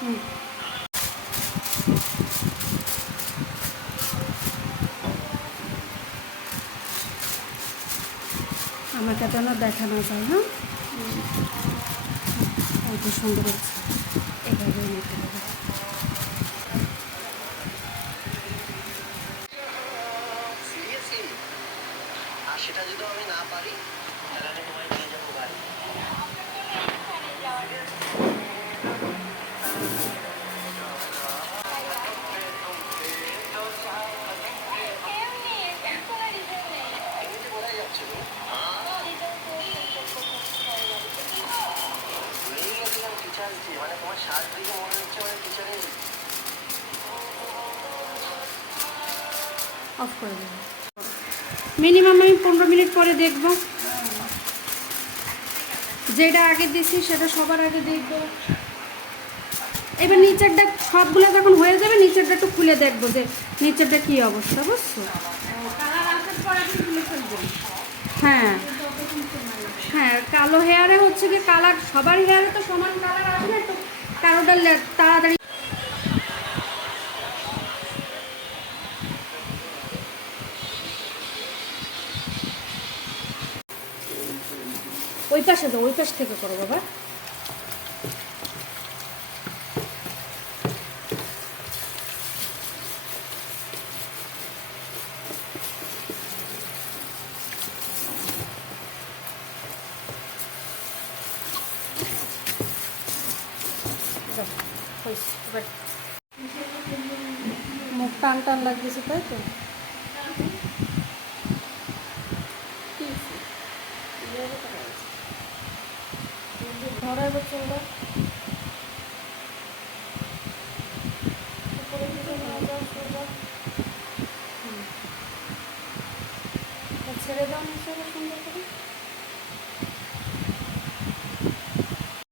হুম, আমাকে তো না দেখানো যায়, হ্যাঁ। অত সুন্দর হচ্ছে, এভাবে নিতে হবে। সিরিয়াসলি? আর সেটা যদি আমি না পারি তাহলে আমি তোমায় নিয়ে যাবো বাড়ি। এমনিতে কোথায় যাচ্ছ তুমি? ভুলেই গেছিলাম টিচার্স ডে, মানে তোমার শার্ট দেখে মনে হচ্ছে মানে টিচারের। অফ করে দেবো। মিনিমাম আমি 15 মিনিট পরে দেখব। যেটা আগে দিছি সেটা সবার আগে দেখব। এবার নিচেরটা সবগুলো যখন হয়ে যাবে নিচেরটা একটু খুলে দেখবো যে নিচেরটা কী অবস্থা, বুঝছো? হ্যাঁ হ্যাঁ, কালো হেয়ারে হচ্ছে কি কালার, সবার হেয়ারে তো সমান কালার আসবে না, তো কারোটা তাড়াতাড়ি। ওই পাশে যাও, ওই পাশ থেকে করো বাবা। মুখ টান টান লাগতেছে, তাই তো? ধরার বছর ছেড়ে দাও নিচে সুন্দর